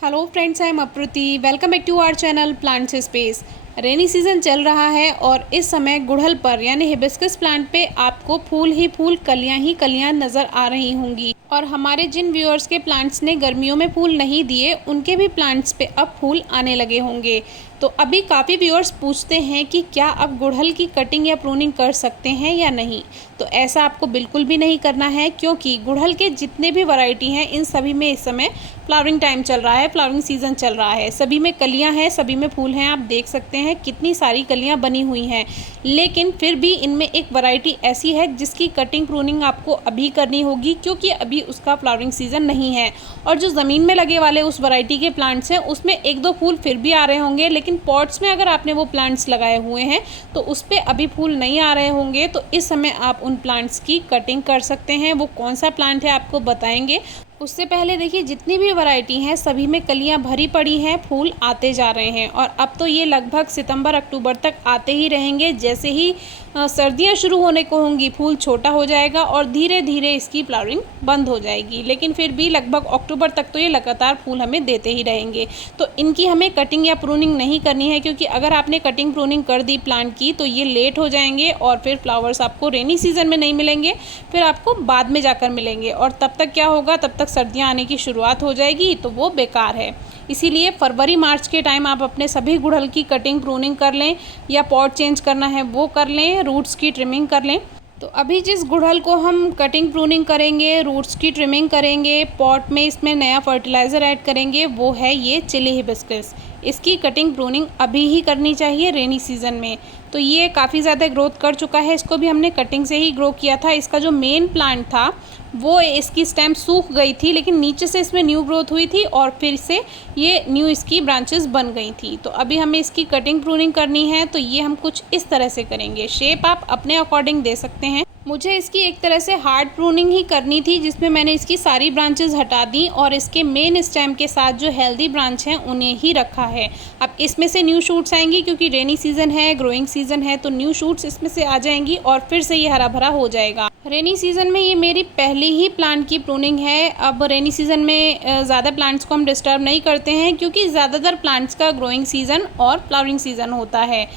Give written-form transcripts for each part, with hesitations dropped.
Hello friends, I am Apruti. Welcome back to our channel plants space. Rainy season चल रहा है और इस समय गुड़हल पर यानी हिबिस्कस प्लांट पे आपको फूल ही फूल, कलियां ही कलियां नज़र आ रही होंगी। और हमारे जिन व्यूअर्स के प्लांट्स ने गर्मियों में फूल नहीं दिए, उनके भी प्लांट्स पे अब फूल आने लगे होंगे। तो अभी काफ़ी व्यूअर्स पूछते हैं कि क्या अब गुड़हल की कटिंग या प्रूनिंग कर सकते हैं या नहीं। तो ऐसा आपको बिल्कुल भी नहीं करना है, क्योंकि गुड़हल के जितने भी वैरायटी हैं इन सभी में इस समय फ्लावरिंग टाइम चल रहा है, फ्लावरिंग सीज़न चल रहा है। सभी में कलियां हैं, सभी में फूल हैं। आप देख सकते हैं कितनी सारी कलियां बनी हुई हैं। लेकिन फिर भी इनमें एक वैरायटी ऐसी है जिसकी कटिंग प्रूनिंग आपको अभी करनी होगी, क्योंकि अभी उसका फ्लावरिंग सीज़न नहीं है। और जो ज़मीन में लगे वाले उस वैरायटी के प्लांट्स हैं उसमें एक दो फूल फिर भी आ रहे होंगे, लेकिन पॉट्स में अगर आपने वो प्लांट्स लगाए हुए हैं तो उस पर अभी फूल नहीं आ रहे होंगे। तो इस समय आप उन प्लांट्स की कटिंग कर सकते हैं। वो कौन सा प्लांट है आपको बताएंगे। उससे पहले देखिए, जितनी भी वैरायटी हैं सभी में कलियां भरी पड़ी हैं, फूल आते जा रहे हैं। और अब तो ये लगभग सितंबर अक्टूबर तक आते ही रहेंगे। जैसे ही सर्दियां शुरू होने को होंगी, फूल छोटा हो जाएगा और धीरे धीरे इसकी फ्लावरिंग बंद हो जाएगी। लेकिन फिर भी लगभग अक्टूबर तक तो ये लगातार फूल हमें देते ही रहेंगे। तो इनकी हमें कटिंग या प्रूनिंग नहीं करनी है, क्योंकि अगर आपने कटिंग प्रूनिंग कर दी प्लांट की तो ये लेट हो जाएंगे और फिर फ्लावर्स आपको रेनी सीजन में नहीं मिलेंगे, फिर आपको बाद में जाकर मिलेंगे। और तब तक क्या होगा, तब तक सर्दियां आने की शुरुआत हो जाएगी, तो वो बेकार है। इसीलिए फरवरी मार्च के टाइम आप अपने सभी गुड़हल की कटिंग प्रूनिंग कर लें, या पॉट चेंज करना है वो कर लें, रूट्स की ट्रिमिंग कर लें। तो अभी जिस गुड़हल को हम कटिंग प्रूनिंग करेंगे, रूट्स की ट्रिमिंग करेंगे, पॉट में इसमें नया फर्टिलाइज़र ऐड करेंगे, वो है ये चिली हिबिस्कस। इसकी कटिंग प्रूनिंग अभी ही करनी चाहिए रेनी सीज़न में। तो ये काफ़ी ज़्यादा ग्रोथ कर चुका है, इसको भी हमने कटिंग से ही ग्रो किया था। इसका जो मेन प्लांट था वो इसकी स्टेम सूख गई थी, लेकिन नीचे से इसमें न्यू ग्रोथ हुई थी और फिर से ये न्यू इसकी ब्रांचेस बन गई थी। तो अभी हमें इसकी कटिंग प्रूनिंग करनी है, तो ये हम कुछ इस तरह से करेंगे। शेप आप अपने अकॉर्डिंग दे सकते हैं। मुझे इसकी एक तरह से हार्ड प्रूनिंग ही करनी थी, जिसमें मैंने इसकी सारी ब्रांचेस हटा दी और इसके मेन स्टेम के साथ जो हेल्दी ब्रांच हैं उन्हें ही रखा है। अब इसमें से न्यू शूट्स आएंगी, क्योंकि रेनी सीज़न है, ग्रोइंग सीज़न है, तो न्यू शूट्स इसमें से आ जाएंगी और फिर से ये हरा भरा हो जाएगा। रेनी सीज़न में ये मेरी पहली ही प्लांट की प्रूनिंग है। अब रेनी सीज़न में ज़्यादा प्लांट्स को हम डिस्टर्ब नहीं करते हैं, क्योंकि ज़्यादातर प्लांट्स का ग्रोइंग सीज़न और फ्लावरिंग सीज़न होता है।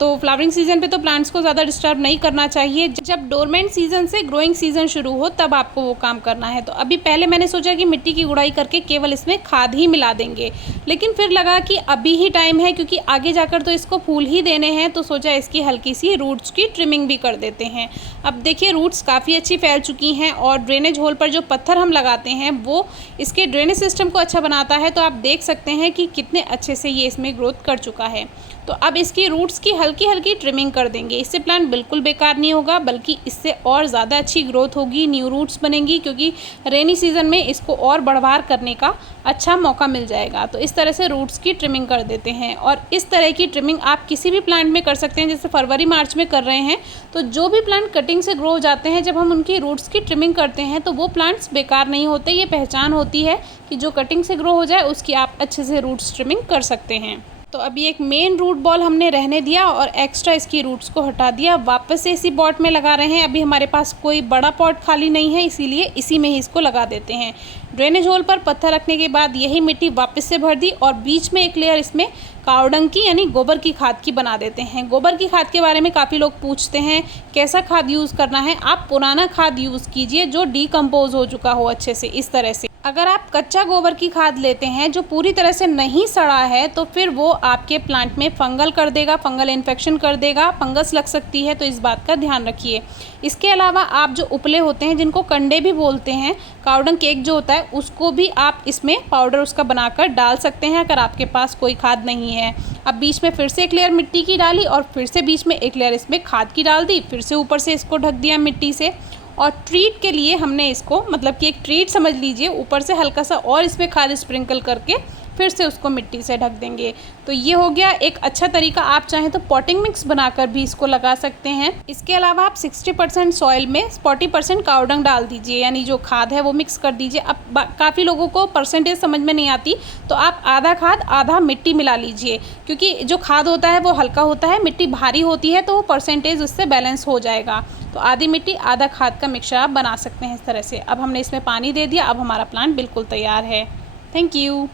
तो फ्लावरिंग सीज़न पे तो प्लांट्स को ज़्यादा डिस्टर्ब नहीं करना चाहिए। जब डोरमेंट सीज़न से ग्रोइंग सीज़न शुरू हो तब आपको वो काम करना है। तो अभी पहले मैंने सोचा कि मिट्टी की गुड़ाई करके केवल इसमें खाद ही मिला देंगे, लेकिन फिर लगा कि अभी ही टाइम है, क्योंकि आगे जाकर तो इसको फूल ही देने हैं। तो सोचा इसकी हल्की सी रूट्स की ट्रिमिंग भी कर देते हैं। अब देखिए, रूट्स काफ़ी अच्छी फैल चुकी हैं और ड्रेनेज होल पर जो पत्थर हम लगाते हैं वो इसके ड्रेनेज सिस्टम को अच्छा बनाता है। तो आप देख सकते हैं कि कितने अच्छे से ये इसमें ग्रोथ कर चुका है। तो अब इसकी रूट्स की हल्की हल्की ट्रिमिंग कर देंगे। इससे प्लांट बिल्कुल बेकार नहीं होगा, बल्कि इससे और ज़्यादा अच्छी ग्रोथ होगी, न्यू रूट्स बनेंगी, क्योंकि रेनी सीज़न में इसको और बढ़वार करने का अच्छा मौका मिल जाएगा। तो इस तरह से रूट्स की ट्रिमिंग कर देते हैं। और इस तरह की ट्रिमिंग आप किसी भी प्लांट में कर सकते हैं, जैसे फरवरी मार्च में कर रहे हैं। तो जो भी प्लांट कटिंग से ग्रो हो जाते हैं, जब हम उनकी रूट्स की ट्रिमिंग करते हैं तो वो प्लांट्स बेकार नहीं होते। ये पहचान होती है कि जो कटिंग से ग्रो हो जाए उसकी आप अच्छे से रूट्स ट्रिमिंग कर सकते हैं। तो अभी एक मेन रूट बॉल हमने रहने दिया और एक्स्ट्रा इसकी रूट्स को हटा दिया। वापस से इसी पॉट में लगा रहे हैं। अभी हमारे पास कोई बड़ा पॉट खाली नहीं है, इसीलिए इसी में ही इसको लगा देते हैं। ड्रेनेज होल पर पत्थर रखने के बाद यही मिट्टी वापस से भर दी और बीच में एक लेयर इसमें कावडंग की यानी गोबर की खाद की बना देते हैं। गोबर की खाद के बारे में काफ़ी लोग पूछते हैं कैसा खाद यूज़ करना है। आप पुराना खाद यूज़ कीजिए जो डिकम्पोज हो चुका हो अच्छे से। इस तरह से अगर आप कच्चा गोबर की खाद लेते हैं जो पूरी तरह से नहीं सड़ा है, तो फिर वो आपके प्लांट में फंगल कर देगा, फंगल इन्फेक्शन कर देगा, फंगस लग सकती है। तो इस बात का ध्यान रखिए। इसके अलावा आप जो उपले होते हैं, जिनको कंडे भी बोलते हैं, कावडंग केक जो होता है, उसको भी आप इसमें पाउडर उसका बनाकर डाल सकते हैं, अगर आपके पास कोई खाद नहीं है। अब बीच में फिर से एक लेयर मिट्टी की डाली और फिर से बीच में एक लेयर इसमें खाद की डाल दी, फिर से ऊपर से इसको ढक दिया मिट्टी से। और ट्रीट के लिए हमने इसको, मतलब कि एक ट्रीट समझ लीजिए, ऊपर से हल्का सा और इसमें खाद स्प्रिंकल करके फिर से उसको मिट्टी से ढक देंगे। तो ये हो गया एक अच्छा तरीका। आप चाहें तो पॉटिंग मिक्स बनाकर भी इसको लगा सकते हैं। इसके अलावा आप 60% सॉइल में 40% कावडंग डाल दीजिए, यानी जो खाद है वो मिक्स कर दीजिए। अब काफ़ी लोगों को परसेंटेज समझ में नहीं आती, तो आप आधा खाद आधा मिट्टी मिला लीजिए, क्योंकि जो खाद होता है वो हल्का होता है, मिट्टी भारी होती है, तो वो परसेंटेज उससे बैलेंस हो जाएगा। तो आधी मिट्टी आधा खाद का मिक्सचर आप बना सकते हैं इस तरह से। अब हमने इसमें पानी दे दिया। अब हमारा प्लांट बिल्कुल तैयार है। Thank you.